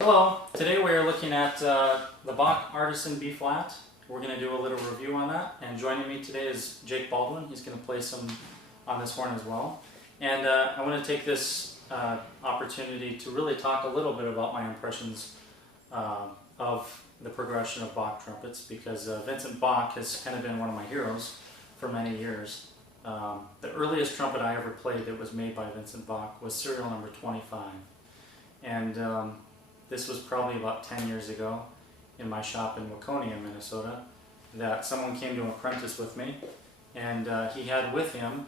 Hello, today we are looking at the Bach Artisan B flat. We're going to do a little review on that, and joining me today is Jake Baldwin. He's going to play some on this horn as well. And I want to take this opportunity to really talk a little bit about my impressions of the progression of Bach trumpets, because Vincent Bach has kind of been one of my heroes for many years. The earliest trumpet I ever played that was made by Vincent Bach was serial number 25. And this was probably about 10 years ago in my shop in Waconia, Minnesota, that someone came to apprentice with me, and he had with him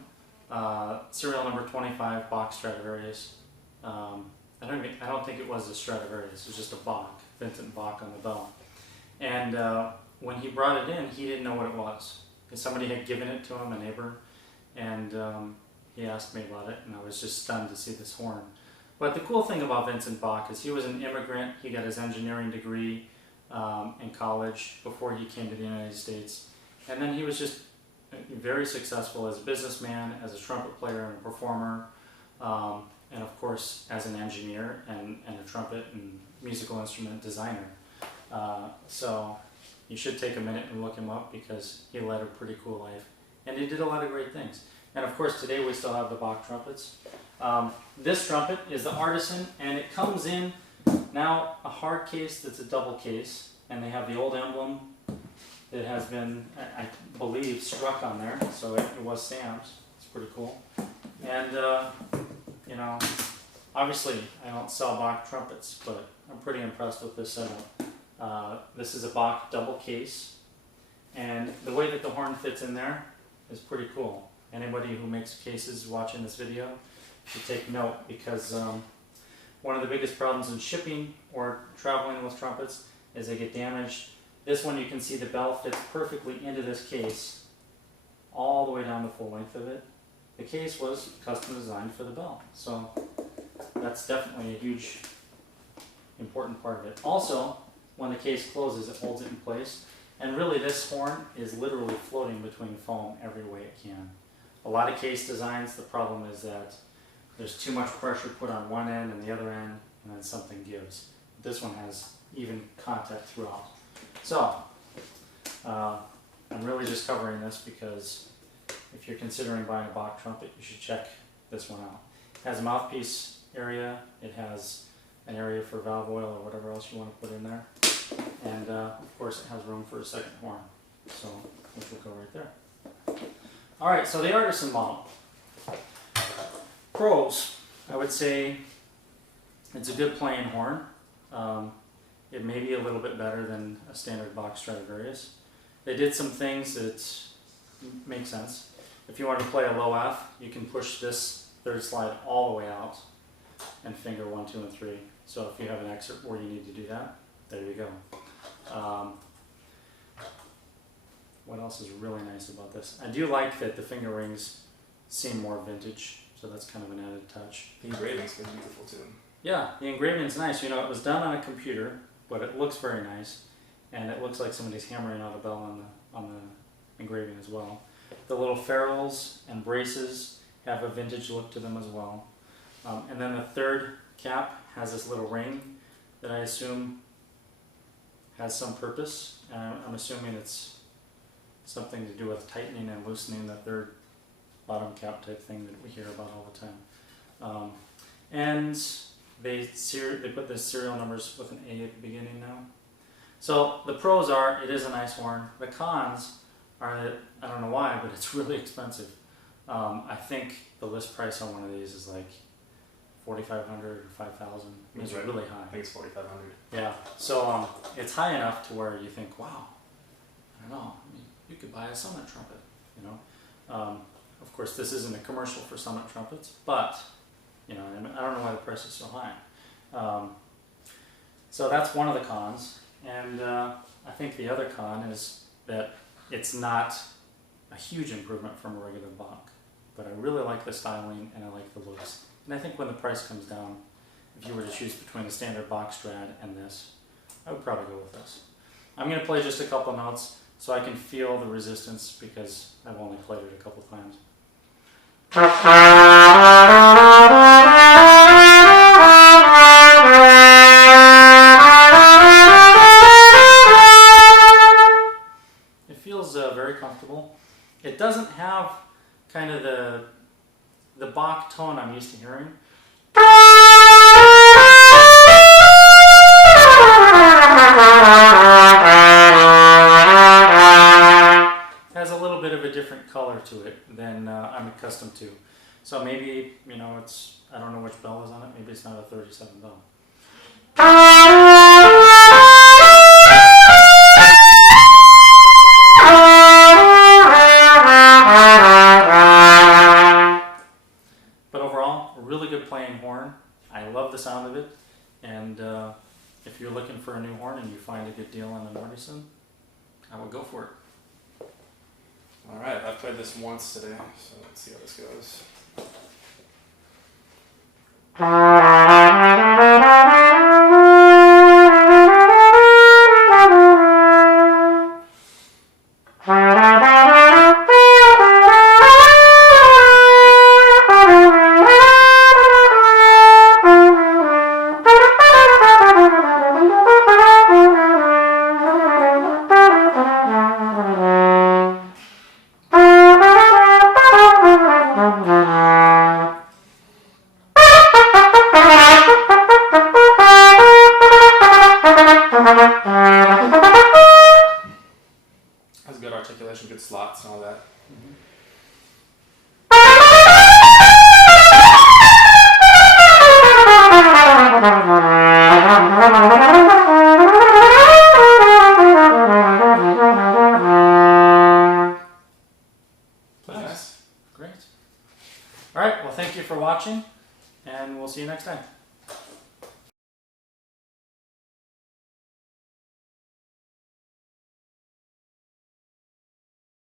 serial number 25 Bach Stradivarius. I don't think it was a Stradivarius, it was just a Bach, Vincent Bach on the bell. And when he brought it in, he didn't know what it was, because somebody had given it to him, a neighbor, and he asked me about it, and I was just stunned to see this horn. But the cool thing about Vincent Bach is he was an immigrant. He got his engineering degree in college before he came to the United States. And then he was just very successful as a businessman, as a trumpet player and a performer, and of course as an engineer and a trumpet and musical instrument designer. So you should take a minute and look him up, because he led a pretty cool life. And he did a lot of great things. And of course today we still have the Bach trumpets. This trumpet is the Artisan, and it comes in now a hard case that's a double case, and they have the old emblem that has been, I believe, struck on there, so it was Sam's. It's pretty cool. And you know, obviously I don't sell Bach trumpets, but I'm pretty impressed with this setup. This is a Bach double case, and the way that the horn fits in there is pretty cool. Anybody who makes cases watching this video should take note, because one of the biggest problems in shipping or traveling with trumpets is they get damaged. This one, you can see the bell fits perfectly into this case all the way down the full length of it. The case was custom designed for the bell, so that's definitely a huge important part of it. Also, when the case closes, it holds it in place, and really this horn is literally floating between foam every way it can. A lot of case designs, the problem is that there's too much pressure put on one end and the other end, and then something gives. This one has even contact throughout. So, I'm really just covering this because if you're considering buying a Bach trumpet, you should check this one out. It has a mouthpiece area, it has an area for valve oil or whatever else you want to put in there, and of course it has room for a second horn, so which will go right there. Alright, so the Artisan model. Pros, I would say it's a good playing horn. It may be a little bit better than a standard Bach Stradivarius. They did some things that make sense. If you want to play a low F, you can push this third slide all the way out and finger 1, 2, and 3. So if you have an excerpt where you need to do that, there you go. What else is really nice about this? I do like that the finger rings seem more vintage, so that's kind of an added touch. The engraving's been beautiful too. Yeah, the engraving's nice. You know, it was done on a computer, but it looks very nice, and it looks like somebody's hammering out a bell on the engraving as well. The little ferrules and braces have a vintage look to them as well. And then the third cap has this little ring that I assume has some purpose. I'm assuming it's something to do with tightening and loosening the third bottom cap type thing that we hear about all the time. And they put the serial numbers with an A at the beginning now. So the pros are, it is a nice horn. The cons are that, I don't know why, but it's really expensive. I think the list price on one of these is like $4,500 or $5,000. It's right. Really high. I think it's $4,500. Yeah, so it's high enough to where you think, wow, I don't know, I mean, you could buy a Summit trumpet, you know. Of course, this isn't a commercial for Summit trumpets, but you know, I don't know why the price is so high. So that's one of the cons, and I think the other con is that it's not a huge improvement from a regular Bach, but I really like the styling and I like the looks. And I think when the price comes down, if you were to choose between a standard Bach Strad and this, I would probably go with this. I'm going to play just a couple notes so I can feel the resistance, because I've only played it a couple times. have kind of the Bach tone I'm used to hearing. Has a little bit of a different color to it than I'm accustomed to. So maybe, you know, it's, I don't know which bell is on it, maybe it's not a 37 bell. But overall, a really good playing horn. I love the sound of it, and if you're looking for a new horn and you find a good deal on an Artisan, I would go for it. Alright, I've played this once today, so let's see how this goes. Has good articulation, good slots and all that. Nice. Great. All right, well, thank you for watching, and we'll see you next time.